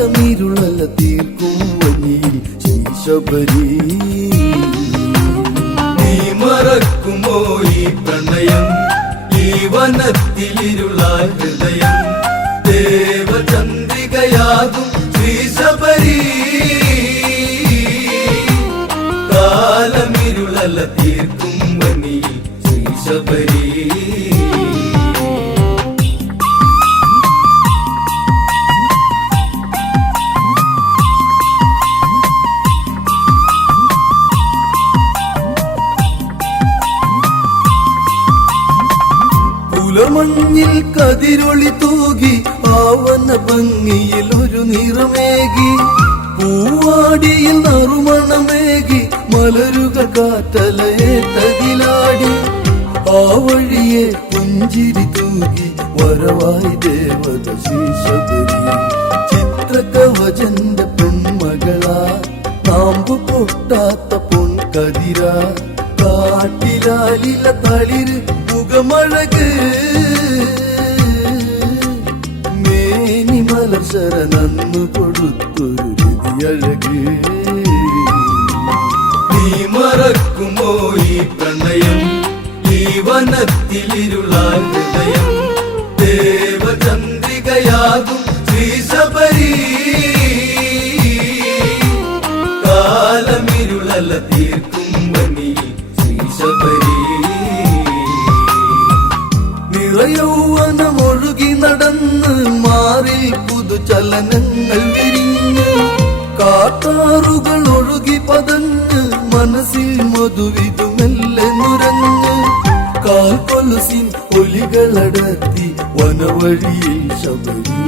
കാലമിരുളല തീർക്കും വനിയിൽ ശീശബരി. നീ മറക്കുമോ ഈ പ്രണയം, ഈ വനത്തിലിരുളായ ഹൃദയം, ദേവചന്ദ്രികയാകും ശ്രീശബരി. കാലമിരുളല തീർക്കും വനിയിൽ ശ്രീശബരി. പുലമഞ്ഞിൽ കതിരൊളി തൂകി ആവന ഭംഗിയിൽ ഒരു നിറമേകി, പൂവാടിയിൽ നറുമണമേകി മലരുകൾ കാറ്റലയേറ്റതിലാടി. ആ വഴിയെ പുഞ്ചിരി തൂകി വരവായി ദേവത ശീശബരി. ചിത്രകവചന്റെ പൊന്മകളാ, നാമ്പു പൊട്ടാത്ത പൊൻകതിര, കാട്ടിലാലില തളിര് മുഖമഴക്, മേനി മലർശരനന്നു കൊടുത്തൊരു രതിയഴക്. നീ മറക്കുമോ ഈ പ്രണയം, ഈ വനത്തിലിരുളായ ഹൃദയം, ദേവചന്ദ്രികയാകും ശ്രീശബരി. കാലമിരുളല തീർക്കും വനിയിൽ ശ്രീശബരി. നിറയൗവനമൊഴുകി നടന്ന് മാറിൽ പുതുചലനങ്ങൾ വിരിഞ്ഞ്, കാട്ടാറുകൾ ഒഴുകി പതഞ്ഞ് മനസ്സിൽ മധുവിതുമെല്ലെ നുരഞ്ഞ്, കാൽക്കൊലുസിൻ ഒലികളടത്തി വനവഴിയിൽ ശബരി.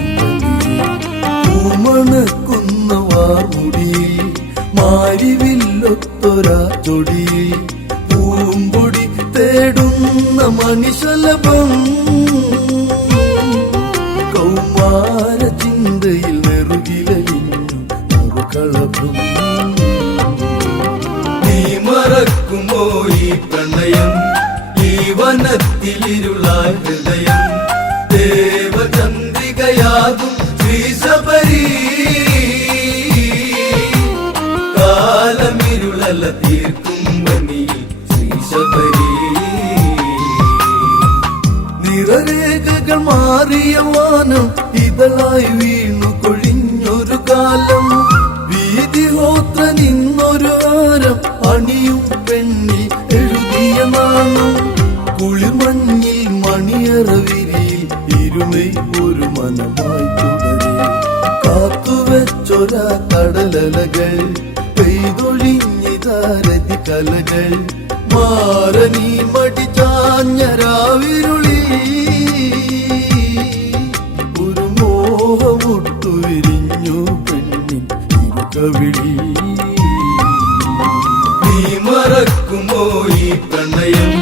പൂമണക്കുന്ന വാർമുടിയിൽ മാരിവില്ലൊത്തൊരാ ചൊടിയിൽ, പൂമ്പൊടി തേടുന്ന മണിശലഭം, കൗമാര ചിന്തയിൽ നെറുകിലലിഞ്ഞു മറുകളഭം. നീ മറക്കുമോ ഈ പ്രണയം, ഈ വനത്തിലിരുളായ ഹൃദയം, ദേവചന്ദ്രികയാകും ശ്രീശബരി. കാലമിരുളല തീർക്കും വനിയിൽ ശ്രീശബരി. നിറരേഖകൾ മാറിയ വാനം ഇതളായി വീണു കൊഴിഞ്ഞൊരു കാലം, വീതിഹോത്ര നിന്നൊരു ആരം അണിയും പെണ്ണിൽ എഴുതിയ നാണം, കുളിർമഞ്ഞിൽ മണിയറവിരിയിൽ ഇരുമൈ ഒരു മനമായി തുടരെ, കാത്തുവെച്ചൊരാ കടലലകൾ പെയ്തൊഴിഞ്ഞിതാരതി കലകൾ, മാറനീ മടി ചാഞ്ഞരാവിരുളി, ഒരു മോഹമൊട്ടു വിരിഞ്ഞു പെണ്ണിൻ തിരുകവിളി. നീ മറക്കുമോ ഈ പ്രണയം,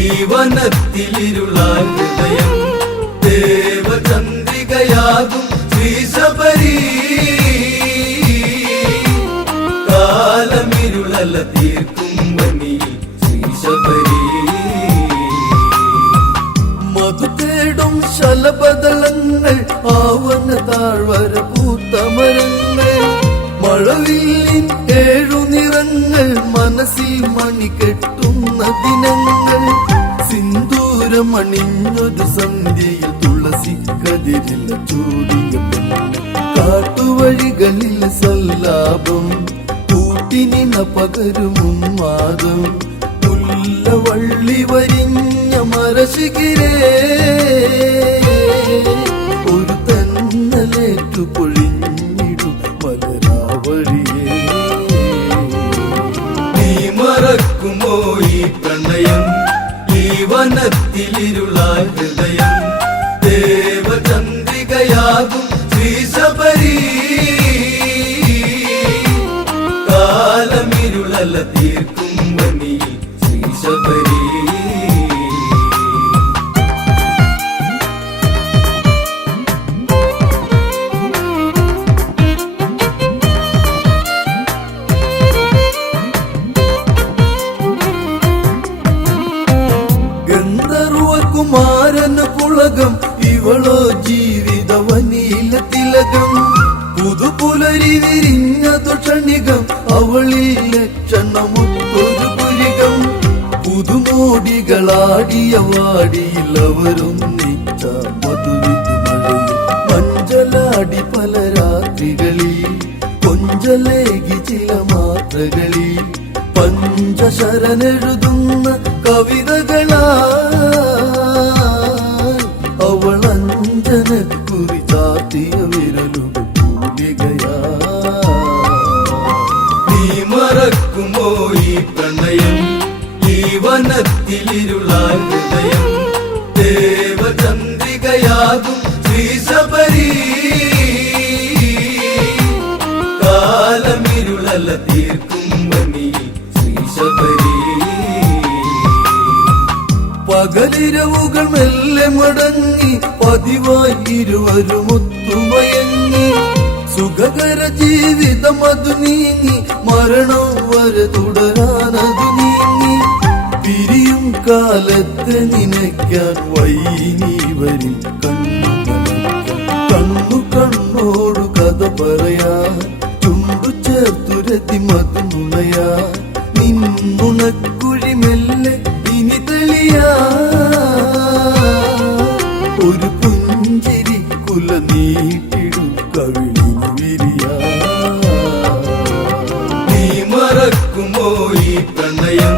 ഈ വനത്തിലിരുളായ ഹൃദയം, ദേവചന്ദ്രികയാകും ശ്രീശബരി. കാലമിരുളല തീർക്കും വനിയിൽ ശ്രീശബരി. മധു തേടും ശലഭദളങ്ങൾ ആവന താഴ്വര പൂത്തമരങ്ങൾ, മഴവില്ലിൻ ഏഴു നിറങ്ങൾ മനസ്സിൽ മണി കെട്ടുന്ന ദിനങ്ങൾ, സിന്ദൂരമണിഞ്ഞൊരു സന്ധ്യയിൽ തുളസി കതിരില ചൂടിയ പെണ്ണ്, കാട്ടുവഴികളിൽ സല്ലാപം കൂട്ടിനിണ പകരുമുന്മാദം, മുല്ലവള്ളി വരിഞ്ഞ മരശിഖിരേ ഒരു തന്നലേറ്റു പൊഴിഞ്ഞിടും മലരാവഴിയേ. നീ മറക്കുമോ ഈ പ്രണയം, ഈ വനത്തിലിരുളായ ഹൃദയം, ദേവചന്ദ്രികയാകും ശ്രീശബരി. കാലമിരുളല തീർക്കും വനിയിൽ ശ്രീശബരി. ഗന്ധർവകുമാരന ശബരി വിരിഞ്ഞതു ക്ഷണികം അവളിൽ ലക്ഷണമൊത്തൊരു പുരികം പുതുമോടികളാടിയ വാടിയിൽ അവരൊന്നിച്ച മധുവിധുമഴയിൽ മഞ്ചലാടി പല രാത്രികളിൽ കൊഞ്ചലേകി ചില മാത്രകളിൽ പഞ്ചശരനെഴുതുന്ന കവിതകളാ അവളഞ്ജന കുറി ചാത്തിയ വിരലുകൾ കൂലികയാ നീ മറക്കുമോ ഈ പ്രണയം ഈ വനത്തിലിരുളാൻ ഹൃദയം ദേവചന്ദ്രികയാകും ശ്രീശബരി കാലമിരുളല തീർക്കും വനി ശ്രീശബരി പകലിരവുകൾ മെല്ലെ മടങ്ങി പതിവായി ഇരുവരും ഒത്തുമയങ്ങി സുഖകര ജീവിതം അതു നീങ്ങി മരണം വരെ തുടരാനതു നീങ്ങി പിരിയും കാലത്തെ നിനയ്ക്കാൻ വൈനീവരിൽ കണ്ണു കണ്ണോടു കഥ പറയാ ചുണ്ടു ചേർത്തുരത്തി മധുനുണയാ നിന്നുണക്കുഴി മെല്ലെ ഇനി തെളിയാ ഒരു പുഞ്ചിരി കുല നീട്ടിടും കവിളിന് വിരിയാ നീ മറക്കുമോ ഈ പ്രണയം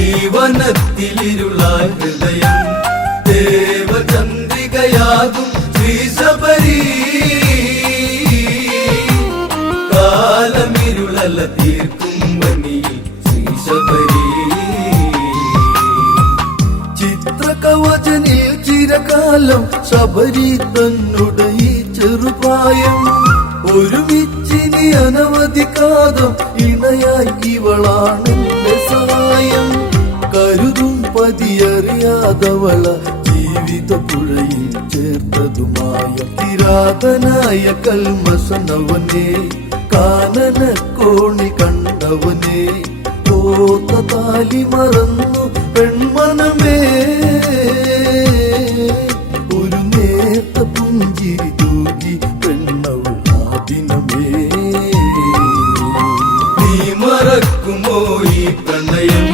ഈ വനത്തിലിരുളാൻ ഹൃദയം ദേവചന്ദ്രികയാകും ശ്രീശബരി കാലമിരുളല തീർക്കും വനി ശ്രീശബരി ചിത്രകവചനിൽ ചിരകാലം ശബരി തന്നുടെ ഈ ചെറുപായം ഒരുമിച്ചിനി അനവധി കാതം ഇണയായി ഇവളാണെന്റെ സഹായം കരുതും പതിയറിയാതവള ജീവിത പുഴയിൽ ചേർത്തതുമായ കിരാതനായ കൽമസനവനെ കാനന കോണി കണ്ടവനെ ഓത്ത താലി മറന്നു പെൺമനമേ ഒരു നേർത്ത പുഞ്ചിരി തൂകി പെണ്ണവൾ ആദിനമേ നീ മറക്കുമോ ഈ പ്രണയം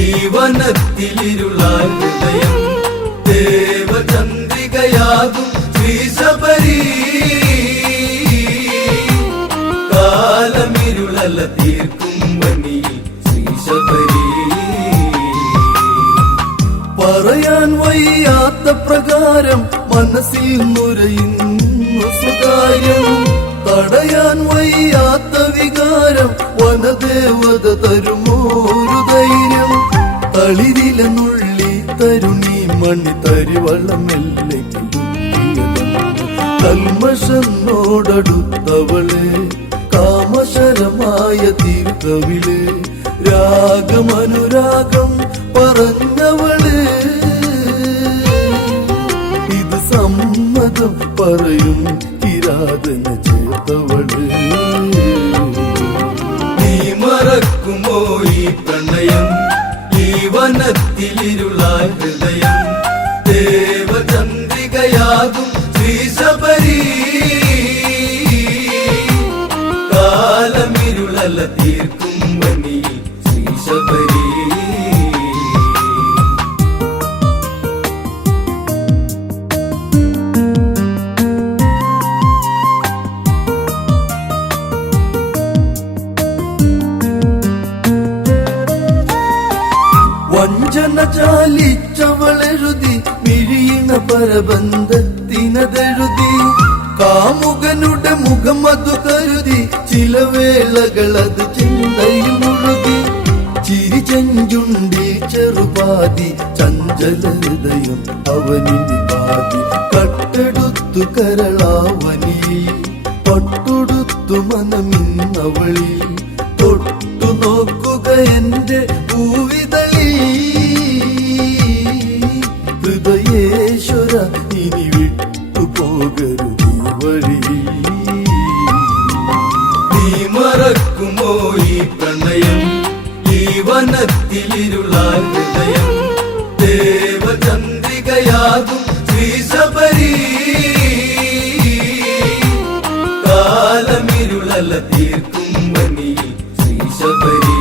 ഈ വനത്തിലിരുളാൻ ഹൃദയം ദേവചന്ദ്രികയാകും ശ്രീശബരി കാലമിരുളല തീർക്കും വനി ശ്രീശബരി പറയാൻ വയ്യാത്ത പ്രകാരം മനസ്സിൽ നുരയുന്നു സ്വകാര്യം തടയാൻ വയ്യാത്ത വികാരം വനദേവത തരുമോരു ധൈര്യം തളിരില നുള്ളി തരുണി മണി തരിവളമെല്ലെ കൽമഷനോടടുത്തവള് കാമശരമായ തീർത്തവിള് രാഗമനുരാഗം പറഞ്ഞവള് ഇത് സമ്മതം പറയും കിരാതന ചേർത്തവള് നീ മറക്കുമോ ഈ പ്രണയം ഈ വനത്തിലിരുളാൻ ഹൃദയം ദേവചന്ദ്രികയാകും ശ്രീശബരി കാലമിരുളല തീർക്കും വനി ശ്രീശബരി വഞ്ചന ചാലിച്ചവളെഴുതി മിഴിയിണ പരബന്ധത്തിനതെഴുതി കാമുകനുടെ മുഖം അതു കരുതി ചില വേളകളത് ചിന്തയിൽ മുഴുകി ചിരി ചെഞ്ചുണ്ടി ചെറുപാതി ചഞ്ചല ഹൃദയം അവനിന്റെ പാതി കട്ടെടുത്തു കരളാവനി പട്ടുടുത്തു മനമിന്നവളി തൊട്ടു നോക്കുക എന്റെ പൂവിതളി ഹൃദയേശ്വര ഇനി വിട്ടുപോകരുത് വഴി നീ മറക്കുമോ ഈ പ്രണയം ഈ വനത്തിലിരുളാൻ ഹൃദയം ദേവചന്ദ്രികയാകും ശ്രീശബരി കാലമി കാലമിരുളല്ല തീർക്കും വനി ശ്രീ ശബരി.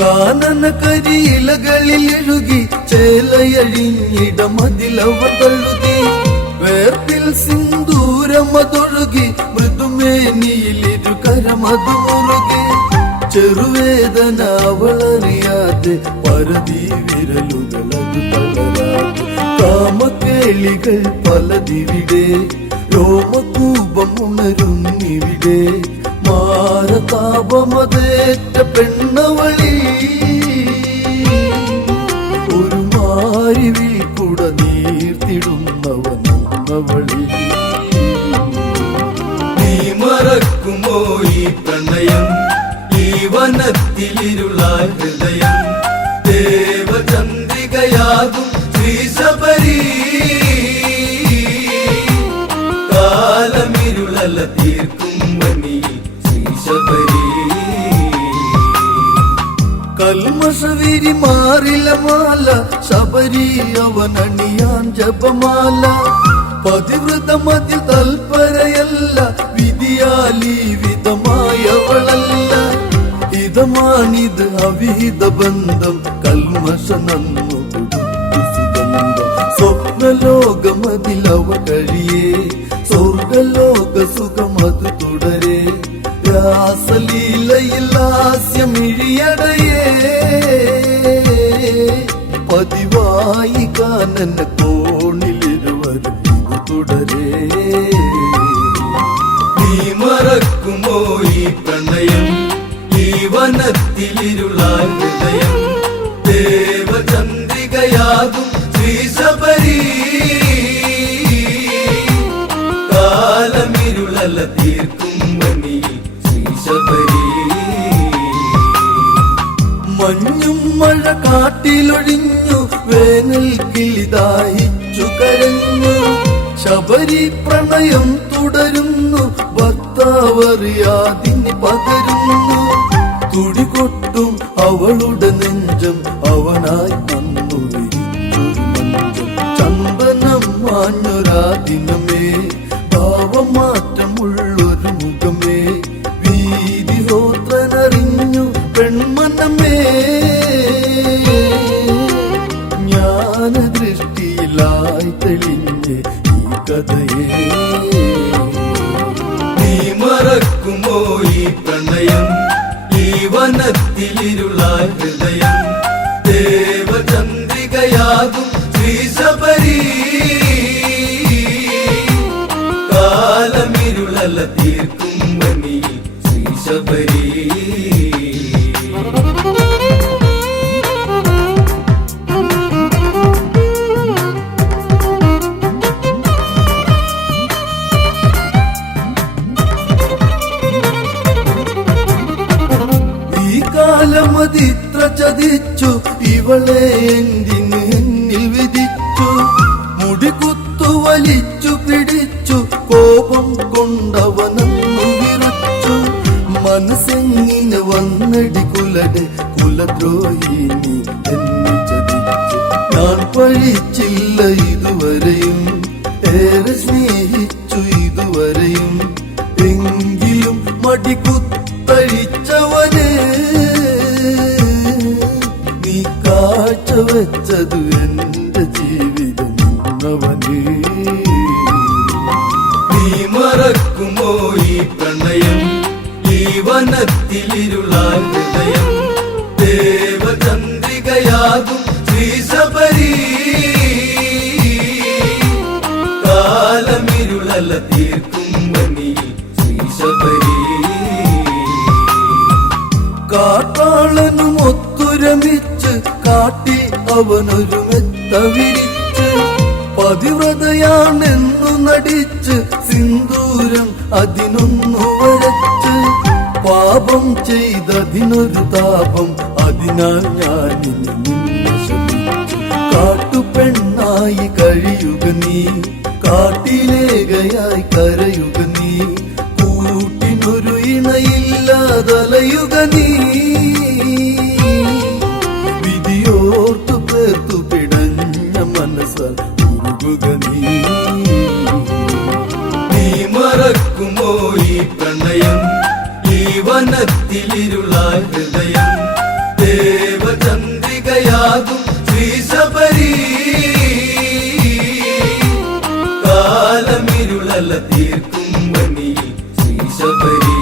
കാനന കരിയിലകളിൽ എഴുകി ചേലയഴിഞ്ഞിടമതിലവർ തഴുകി വേർപ്പിൽ സിന്ദൂരമതൊഴുകി മൃദുമേനിയിലിരു കരമതു മുറുകി ചെറുവേദന അവളറിയാതെ പരതി വിരലുകളത് തളരാതെ കാമക്കേളികൾ പലതിവിടെ രോമകൂപം ഉണരുന്നിവിടെ മാരതാപമതേറ്റ പെണ്ണവളി ഒരു മാരിവിൽ കുട നീർത്തിടുന്നവനവളി. നീ മറക്കുമോ ഈ പ്രണയം ഈ വനത്തിലിരുളായ ഹൃദയം ദേവചന്ദ്രികയാകും ശ്രീ ശബരി. കാലമിരുളല്ല തീർക്കും വനി ശ്രീ ശബരി. കൽമഷവിരി മാറില മാല ശബരി അവനണിയാൻ ജപമാല പതിവൃതമതി തൽപരയല്ല വിധിയാലി വിധമായവളല്ല ഹിതമാണിത് അവിഹിത ബന്ധം കൽമഷ നന്നു സുഗന്ധം സ്വപ്നലോകമതിലവ കഴിയേ സ്വർഗലോക സുഖമത് തുടരേ രാസലീലയിൽ ഹാസ്യമിഴിയടയേ പതിവായി കാനന കോണിലിരുവരും ഇത് തുടരേ. നീ മറക്കുമോ ഈ പ്രണയം ഈ വനത്തിലിരുളായ ഹൃദയം ദേവചന്ദ്രികയാകും ശ്രീ ശബരി. കാലമിരുളല്ല തീർക്കും വനി ശ്രീ ശബരി. മഞ്ഞും മഴ കാട്ടിലൊഴിഞ്ഞു വേനൽ കിളിതായിച്ചു കരഞ്ഞു ശബരി പ്രണയം തുടരുന്നു ഭർത്താവറിയാതിന് പകരുന്നു തുടികൊട്ടും അവളുടെ നെഞ്ചം അവനായി വന്നു വിരിച്ചൊരു മഞ്ചം ചന്ദനം മാഞ്ഞൊരാ ദിനമേ ഭാവമാറ്റമുള്ളൊരു മുഖമേ വീതി ഹോത്രനറിഞ്ഞു പെൺമനമേ ജ്ഞാന ദൃഷ്ടിയിലായി തെളിഞ്ഞ് ഈ കഥയെ. നീ മറക്കുമോ ഈ പ്രണയം ഈ വനത്തിലിരുളായ ഹൃദയം ദേവചന്ദ്രികയാകും ശ്രീ ശബരി. കാലമിരുളല്ല തീർക്കും വനി ശ്രീ ശബരി. കാലമതിത്ര ചതിച്ചു ഇവളെ എന്തിന് എന്നിൽ വിധിച്ചു മുടികുത്തു വലിച്ചു പിടിച്ചു കോപം കൊണ്ടവനന്നു വിറച്ചു മനസ്സെങ്ങിനെ വന്നടി കുലടെ കുലദ്രോഹി നീ എന്നെ ചതിച്ചു ഞാൻ പഴിച്ചില്ല ഇതുവരെയും ഏറെ സ്നേഹിച്ചു ഇതുവരെയും എങ്കിലും മടികുത്തഴിച്ചവനെ നീ കാഴ്ച വെച്ചതു എന്റെ ജീവിതം അവന്. നീ മറക്കുമോ ഈ പ്രണയം ഈ വനത്തിലിരുളായ ഹൃദയം ദേവചന്ദ്രികയാകും ശ്രീ ശബരി. കാലമിരുളല്ല തീർക്കും വനി ശ്രീ ശബരി. കാട്ടാളനും ഒത്തുരമിച്ച് കാട്ടിൽ അവനൊരു മെത്ത വിരിച്ച് പതിവ്രതയാണെന്നു നടിച്ച് സിന്ദൂരം അതിനൊന്നു വരച്ച് പാപം ചെയ്തതിനൊരു താപം അതിനാൽ ഞാൻ നിന്നെ ശപിച്ചു കാട്ടുപെണ്ണായി കഴിയുക നീ കാട്ടിലേകയായി കരയുക നീ കൂട്ടിനൊരു ഇണയില്ലാതലയുക നീ വിധിയോർത്തു പേർത്തു പിടഞ്ഞ മനസ്സ ഉരുകുക നീ. നീ മറക്കുമോ മറക്കുമോ ഈ പ്രണയം ഈ വനത്തിലിരുളായ ഹൃദയം ദേവചന്ദ്രികയാകും ശ്രീശബരി കാലമിരുളല തീർക്കും വനിയിൽ ശ്രീശബരി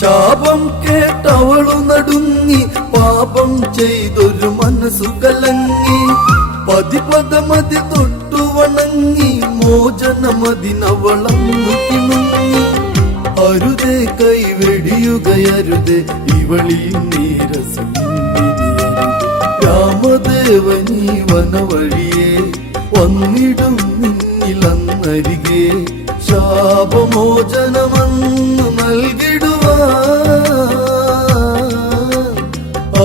ശാപം കേട്ടവളു നടുങ്ങി പാപം ചെയ്തൊരു മനസ്സു കലങ്ങി പതിപദമതി തൊട്ടു വണങ്ങി മോചനമതിനവളന്നു കിണങ്ങി അരുതേ കൈവെടിയുകയരുതേ ഇവളീ നീരസം രാമദേവനീ വനവഴിയെ വന്നിടും നിന്നിലന്നരികെ ശാപമോചനമന്നു നൽകിടുവാൻ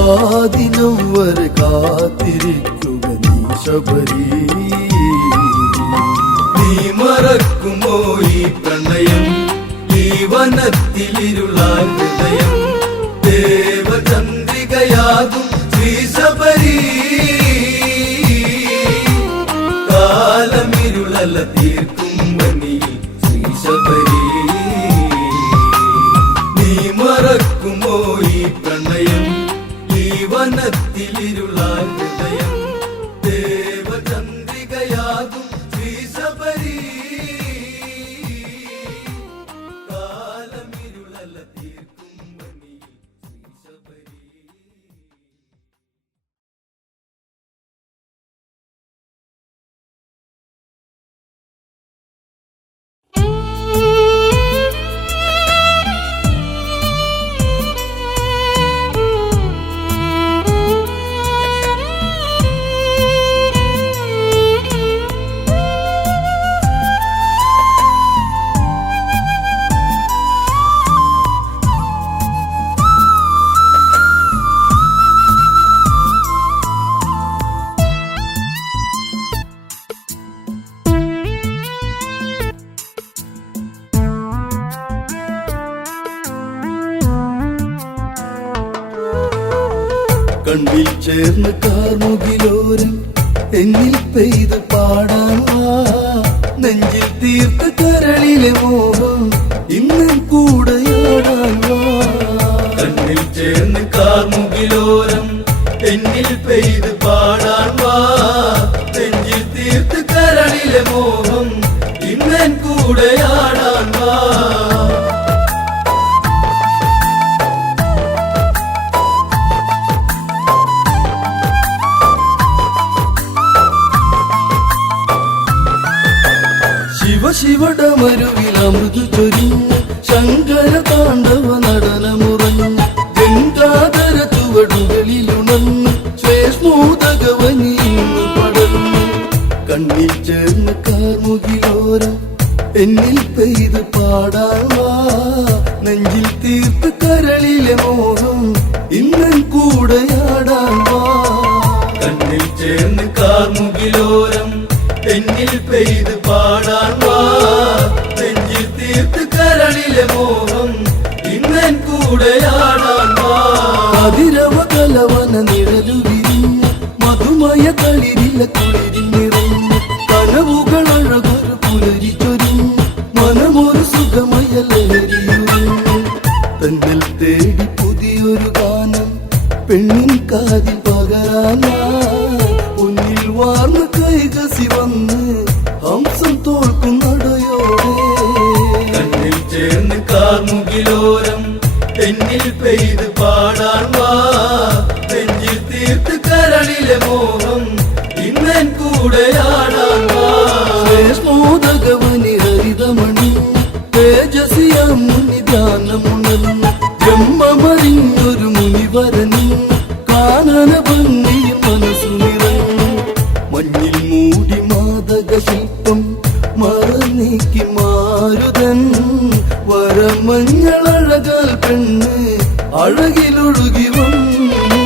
ആദിനം വരെ കാത്തിരിക്കുക നീ ശബരി നീ മറക്കുമോ ഈ പ്രണയം ഈ വനത്തിലിരുളായ ഹൃദയം ദേവചന്ദ്രികയാകും ശ്രീശബരി കാലമിരുളല തീർക്കും വനിയിൽ ശ്രീശബരി നീ മറക്കുമോ ഈ പ്രണയം ഈ വനത്തിലിരുളായ ഹൃദയം ദേവചന്ദ്രികയാകും ശ്രീശബരി കാലമിരുളല തീർക്കും വനിയിൽ ശ്രീശബരി കണ്ണിൽ ചേർന്ന് കാർമുകിലോരം എന്നിൽ പെയ്ത് പാടാൻ വാ നെഞ്ചിൽ തീർത്ത കരളിലെ മോഹം ഇന്നും കൂടെയാടാൻ വാ കണ്ണിൽ ചേർന്ന് കാർമുകിലോരം എന്നിൽ പെയ്ത് പാടാൻ വാ നെഞ്ചിൽ തീർത്ത് കരളിലെ മോഹം ഇന്നൻ കൂടെയാടാൻ വാ ശിവശിവടമരുവിൽ അമൃതു ചൊരിഞ്ഞ് ശങ്കര താണ്ഡവ നടനമുറഞ്ഞ് ഗംഗാധര ചുവടുകളിലുണർന്ന് ശ്വേഷ്മോദകവനിന്ന് പടർന്ന് കണ്ണിൽ ചേർന്ന് കാർമുകിലോരം എന്നിൽ പെയ്ത് പാടാൻ വാ നെഞ്ചിൽ തീർത്ത് കരളിലെ മോഹം ഇന്നൻ കൂടെയാടാൻ വാ കണ്ണിൽ ചേർന്ന് കാർമുകിലോരം എന്നിൽ പെയ്ത് പാടാൻ വാ നെഞ്ചിൽ തീർത്ത് കരളിലെ മോഹം ഇന്നൻ കൂടെയാടാൻ വാ അതിരവ കലവന നിഴലു വിരിഞ്ഞ് മധുമയ കളിരില്ല കുളിരിൽ നിറഞ്ഞ് കനവുകൾ അഴകൊരു പുലരി ചൊരിഞ്ഞ് മനമൊരു സുഖമയ ലഹരിയുരിഞ്ഞ് തന്നിൽ തേടി പുതിയൊരു ഗാനം പെണ്ണിൻ കാതിൽ പകരാനാ മുന്നിൽ വാർന്ന കൈകസി വന്ന് ഹംസം തോൽക്കും നടയോടെ കണ്ണിൽ ചേർന്ന് കാർമുകിലോരം എന്നിൽ പെയ്ത് പാടാൻ വാ നെഞ്ചിൽ തീർത്ത് കരളിലെ മോഹം ഇന്നൻ കൂടെയാടാൻ വാ ശ്വേഷ്മോദകവനി ഹരിതമണി തേജസിയാം മുനി ധ്യാനമുണർന്ന് ബ്രഹ്മമറിഞ്ഞൊരു മുനിവരനി കാനന ഭംഗിയും മനസ്സു നിറഞ്ഞു മഞ്ഞിൽ മൂടി മാതക ശില്പം മറനീക്കി മാരുതൻ വരമഞ്ഞളഴകാൽ പെണ്ണ് അഴകിലൊഴുകി വന്നു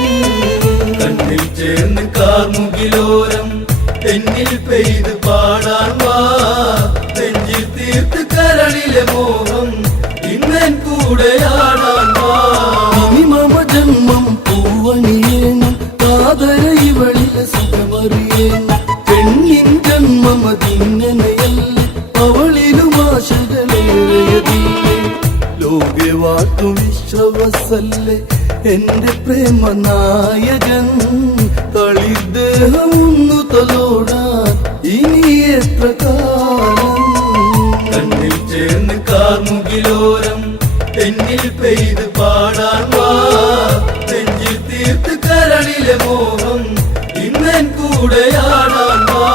കണ്ണിൽ ചേർന്ന് കാർമുകിലോരം എന്നിൽ പെയ്ത് പാടാൻ വാ നെഞ്ചിൽ തീർത്ത് കരളിലെ മോഹം ഇന്നൻ കൂടെയാടാൻ വാ ഇനി മമ ജന്മം പൂവണിയേണം കാതര ഇവളിലെ സുഖമറിയേണം പെണ്ണിൻ ജന്മം അതിങ്ങനെയല്ല അവളിൽ കാട്ടും വിശ്വസല്ലേ എന്റെ പ്രേമ നായകൻ. കളിദേഹമൊന്നു തലോടാൻ ഇനി എത്ര കാലം. കണ്ണിൽ ചേർന്ന് കാർമുകിലോരം തെന്നിൽ പെയ്ത് പാടാൻ വാ. നെഞ്ചിൽ തീർത്ത് കരളിലെ മോഹം ഇന്നൻ കൂടെയാടാൻ വാ.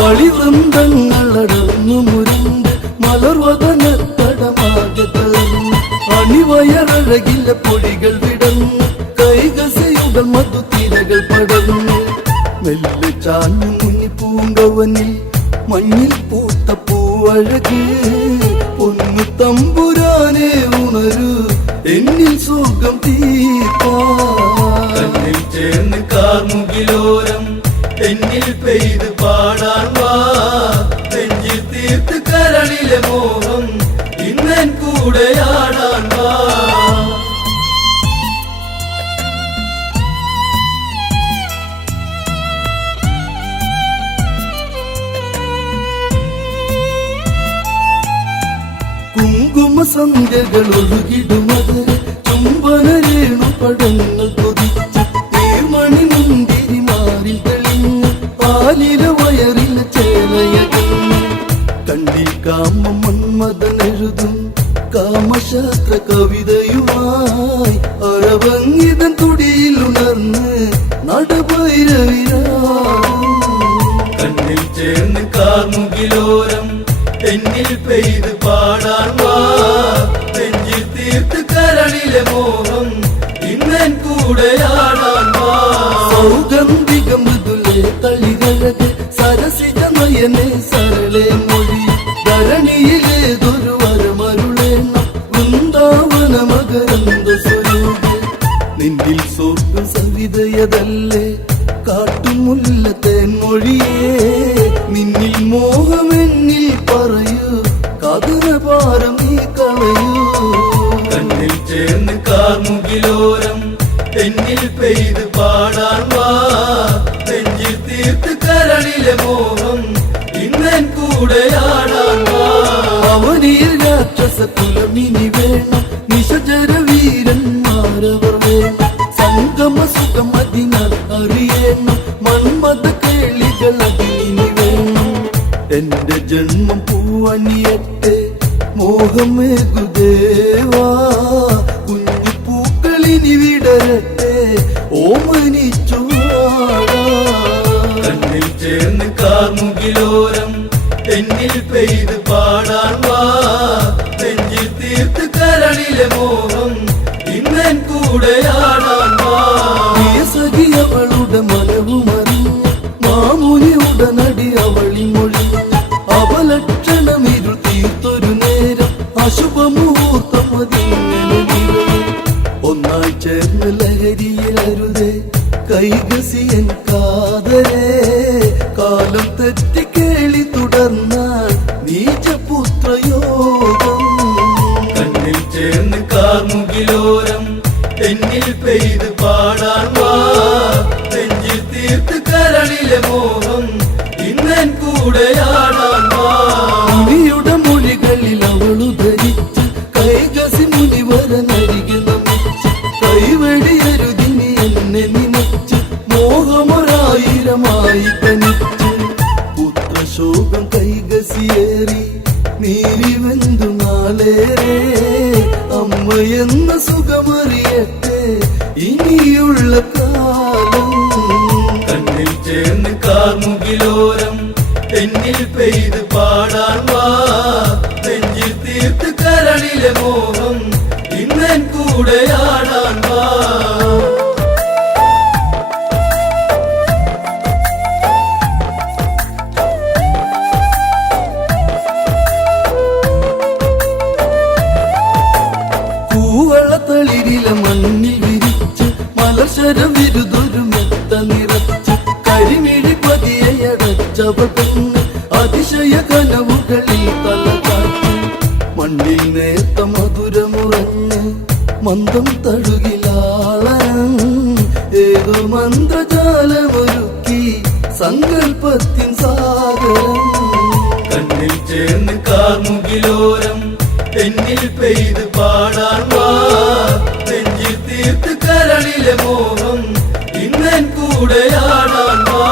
കളിവൃന്ദങ്ങളടർന്നു മുരണ്ട് മലർവദനത്തടമാകെ തളർന്നു. അണിവയറഴകില പൊടികൾ വിടർന്നു കൈകസയുടൽ മധുതിരകൾ പടർന്നു. മെല്ലെ ചാഞ്ഞു മുങ്ങി പൂങ്കവനിൽ മഞ്ഞിൽ പൂത്ത പൂവഴക്. പൊന്നു തമ്പുരാനെ ഉണരൂ എന്നിൽ സുഖം തീർക്കാൻ. കണ്ണിൽ ചേർന്ന് കാർമുകിലോരം തെന്നിൽ പെയ്ത് പാടാൻ വാ. നെഞ്ചിൽ തീർത്ത് കരളിലെ മോഹം ഇന്നൻ കൂടെയാടാൻ വാ. കുങ്കുമ സന്ധ്യകൾ ഒഴുകിടുമത് ചുംബന രേണു പടങ്ങൾ കൊതിച്ച് നീർമണി മുന്തിരി മാറിൽ തെളിഞ്ഞ് പാലില വയറില ചേലയകന്ന്. കണ്ടിൽ കാമം മന്മഥനെഴുതും കാമശാസ്ത്ര കവിതയുമായി അരവങ്ങിതൻ തുടിയിൽ ഉണർന്ന് നടഭൈരവിരാഗം. കണ്ണിൽ ചേർന്ന് കാർമുകിലോരം തെന്നിൽ പെയ്ത് പാടാൻ വാ. നെഞ്ചിൽ തീർത്ത് കരളിലെ മോഹം ഇന്നൻ കൂടെയാടാൻ വാ. സൗഗന്ധിക മൃദുലേ കളികഴക് സരസിജ നയനെ സരളേ മൊഴി. ധരണിയിലേതൊരു വരമരുളേണ വൃന്ദാവന മകരന്ദ സ്വരൂപ. നിന്നിൽ സ്വർഗ സവിതയതല്ലേ കാട്ടുമുല്ല തേൻമൊഴിയേ. നിന്നിൽ മോഹമെന്നിൽ പറയൂ കതിരഭാരം നീ കളയൂ. കണ്ണിൽ ചേർന്ന് കാർമുകിലോരം തെന്നിൽ പെയ്ത് പാടാൻ വാ. നെഞ്ചിൽ തീർത്ത് കരളിലെ മോഹം ഇന്നൻ കൂടെയാടാൻ വാ. അവനിൽ രാക്ഷസ കുലമിനി വേണം നിശചര വീരന്മാരവർ വേണം. സംഗമ സുഖം അതിനാൽ അറിയണം മന്മത കേളികൾ അതിനി വേണം. എന്റെ ജന്മം പൂവണിയട്ടെ മോഹമേകുദേവാ. കുഞ്ഞു പൂക്കളിനി വിടരട്ടെ ഓമനിച്ചു. കണ്ണിൽ ചേർന്ന് കാർമുകിലോരം തെന്നിൽ പെയ്ത് പാടാൻ വാ. നെഞ്ചിൽ തീർത്ത് കരളിലെ മോഹം ഇന്നൻ കൂടെയാടാൻ വാ. സഖിയവളുടെ മനവുമറിഞ്ഞ് മാമുനി ഉടനടി അവളി മൊഴിഞ്ഞ് അവലക്ഷണം ഇരുൾ തീർത്തൊരു നേരം അശുഭമുഹൂർത്തം അതിങ്ങനെ ഒന്നായി ചേർന്ന് ലഹരിയിലരുതേ കൈകസിയൻ കാതരേ. കാലം തെറ്റി കേളി തുടർന്നാൽ നീചപുത്രയോഗം. കണ്ണിൽ ചേർന്ന് കാർമുകിലോരം തെന്നിൽ പെയ്ത് പാടാൻ വാ. നെഞ്ചിൽ തീർത്ത് കരളിലെ മോഹം ഇന്നൻ കൂടെയാടാൻ വാ. മുനിയുടെ മൊഴികളിൽ അവളു ധരിച്ച് കൈകസി മുനിവരനരികെ നമിച്ച് കൈവെടിയരുതിനി എന്നെ നിനച്ച് മോഹമൊരായിരമായി തനിച്ച്. പുത്രശോകം കൈകസിയേറി നീരിവെന്തു നാളേറെ. അമ്മയെന്ന സുഖമറിയട്ടെ ഇനിയുള്ള കാലം. കണ്ണിൽ ചേർന്ന് കാർമുകിലോരം തെന്നിൽ പെയ്ത് പാടാൻ വാ. നെഞ്ചിൽ തീർത്ത് കരളിലെ മോഹം ഇന്നൻ കൂടെയാടാൻ വാ. കൂവളത്തളിരിലെ മണ്ണിൽ വിരിച്ച് മലശരവിരുതൊരു മെത്ത നിറച്ച് കരിമിഴി പതിയടച്ചവൾ പെണ്ണ് അതിശയ കനവുകളിൽ തലകാറ്റ്. മണ്ണിൽ നേർത്ത മധുരമുറഞ്ഞ് മന്ദം തഴുകിലാളനം ഏതോ മന്ത്രജാലമൊരുക്കി സങ്കൽപ്പത്തിൻ സാഗരം. കണ്ണിൽ ചേർന്ന് കാർമുകിലോരം എന്നിൽ പെയ്ത് പാടാൻ വാ നെഞ്ചിൽ തീർത്ത് കരളിലെ മോഹം ഇന്നൻ കൂടെയാടാൻ വാ.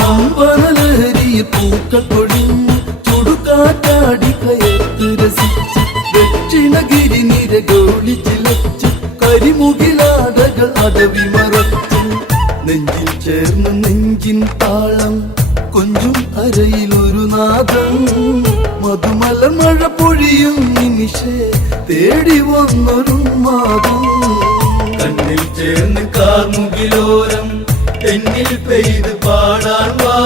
ചുംബനലഹരിയിൽ പൂക്കൾ പൊഴിഞ്ഞ് ചുടുകാറ്റാടി കയർത്ത് രസിച്ച് ദക്ഷിണഗിരി നിരകോളി ചിലച്ച് കരിമുകിലാടകൾ അടവി മറച്ച് നെഞ്ചിൽ ചേർന്ന് നെഞ്ചിൻ താളം കൊഞ്ചും അരയിലൊരു നാദം മധുമല മഴ പൊഴിയും നിമിഷേ തേടി വന്നൊരു മാതം. കണ്ണിൽ ചേർന്ന് കാർമുകിലോരം എന്നിൽ പെയ്ത് പാടാൻ വാ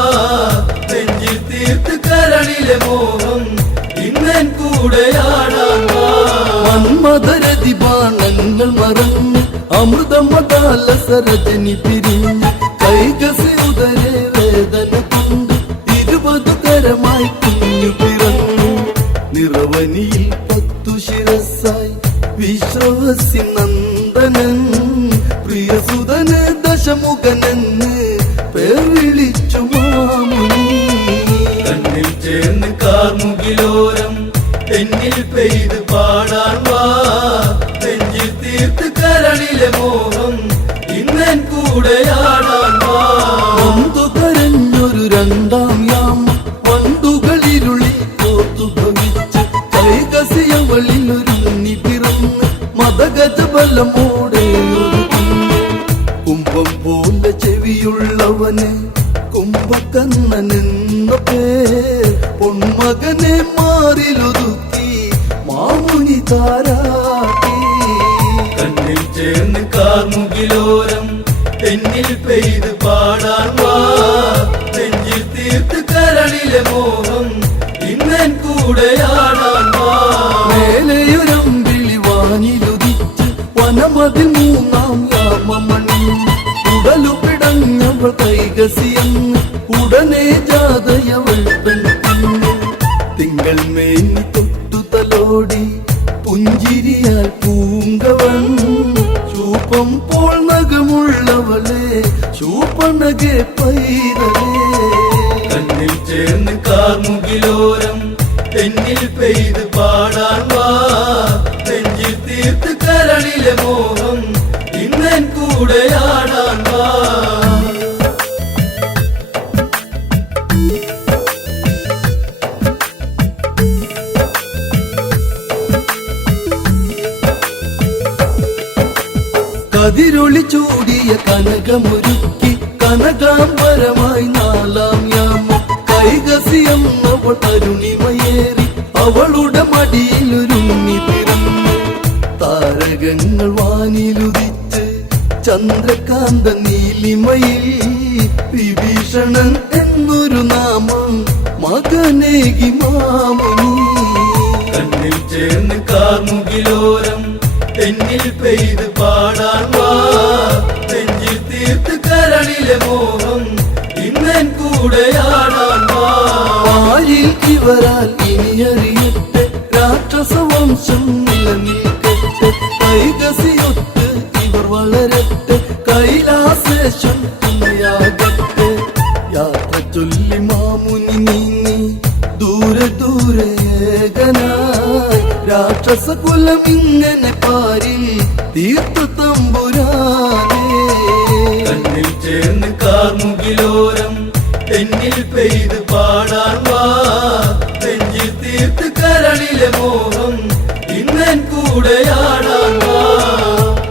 നെഞ്ചിൽ തീർത്ത് കരളിലെ മോഹം ഇന്നൻ കൂടെയാടാൻ വാ. മന്മദരതി ബാണങ്ങൾ മറന്ന് അമൃതമതാല സരജനി പിരിഞ്ഞ് കൈകസി ഉദരെ വേദന കൊണ്ട് 20 കരമായി കുഞ്ഞു പിറന്നു നിറവനിയിൽ 10 ശിരസായി വിശ്വസി നന്ദനൻ പ്രിയസുതന് ദശമുഖനെന്ന് പേർ വിളിച്ചു മാമുനി. കണ്ണിൽ ചേർന്ന് കാർമുകിലോരം എന്നിൽ പെയ്ത് പാടാൻ വാ നെഞ്ചിൽ തീർത്ത് കരളിലെ മോഹം ഇന്നൻ കൂടെയാടാൻ വാ. ഒന്തു കരഞ്ഞൊരു രണ്ടാം യാമം വണ്ടുകളിരുളി കോർത്തു ഭവിച്ച് കൈകസിയവളിലൊരുങ്ങി പിറന്ന് മതഗജബലമോടെ ഒരു കുഞ്ഞ് കുംഭം പോലെ ചെവിയുള്ളവനെ കുംഭകർണനെന്ന പേർ പൊന്മകനെ മാറിലൊതുക്കി മാമുനി താരാട്ടി. കണ്ണിൽ ചേർന്ന് കാർമുകിലോരം എന്നിൽ പെയ്ത് പാടാൻ വാ നെഞ്ചിൽ തീർത്ത് കരളിലെ മോഹം ഇന്നൻ കൂടെയാടാൻ വാ. മേലെയൊരമ്പിളി വാനിലുദിച്ച് വനമതിൽ 3-ാം യാമമണി ഉടലു പിടഞ്ഞവൾ കൈകസിയെന്ന് ഉടനെ ജാതയവൾ പെൺകുഞ്ഞ് തിങ്കൾ മേനി തൊട്ടു തലോടി പുഞ്ചിരിയാൽ പൂങ്കവൻ ശൂപം പോൾ നഖമുള്ളവളെ ശൂപനകെ പൈതലേ. കണ്ണിൽ ചേർന്ന് കാർമുകിലോരം എന്നിൽ പെയ്ത് പാടാൻ വാ നെഞ്ചിൽ തീർത്ത് കരളിലെ മോഹം ഇന്നൻ കൂടെയാടാൻ വാ. കതിരൊളി ചൂടിയ കനകമൊരുക്കി കനകാംബരമായി 4-ാം യാമം കൈകസിയെന്നവൾ അരുണിമയേറി അവളുടെ മടിയിലൊരുങ്ങി പിറന്നു താരകങ്ങൾ വാനിലുദിച്ച് ചന്ദ്രകാന്ത നീലിമയിൽ വിഭീഷണൻ എന്നൊരു നാമം മകനേകി മാമുനി. കണ്ണിൽ ചേർന്ന് കാർമുകിലോരം എന്നിൽ പെയ്ത് പാടാൻ വാ നെഞ്ചിൽ തീർത്ത് കരളിലെ മോഹം ഇന്നൻ കൂടെയാടാൻ വാ. ആരിൽ ഇവരാൽ ഇനിയറിയട്ടെ രാക്ഷസവംശം നിലനിൽക്കട്ടെ കൈകസിയൊത്ത് ഇവർ വളരട്ടെ കൈലാസേശം തുണയാകട്ടെ. യാത്ര ചൊല്ലി മാമുനി നീങ്ങി ദൂരെ ദൂരെ ഏകനായി രാക്ഷസകുലം ഇങ്ങനെ പാരിൽ തീർത്തു തമ്പുരാനേ. കണ്ണിൽ ചേർന്ന് കാർമുകിലോരം എന്നിൽ പെയ്ത് പാടാൻ വാ നെഞ്ചിൽ തീർത്ത് കരളിലെ മോഹം ഇന്നൻ കൂടെയാടാൻ വാ.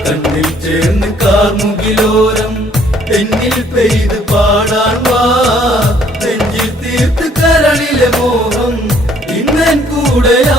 കണ്ണിൽ ചേർന്ന് കാർമുകിലോരം എന്നിൽ പെയ്ത് പാടാൻ വാ നെഞ്ചിൽ തീർത്ത് കരളിലെ മോഹം ഇന്നൻ കൂടെയാ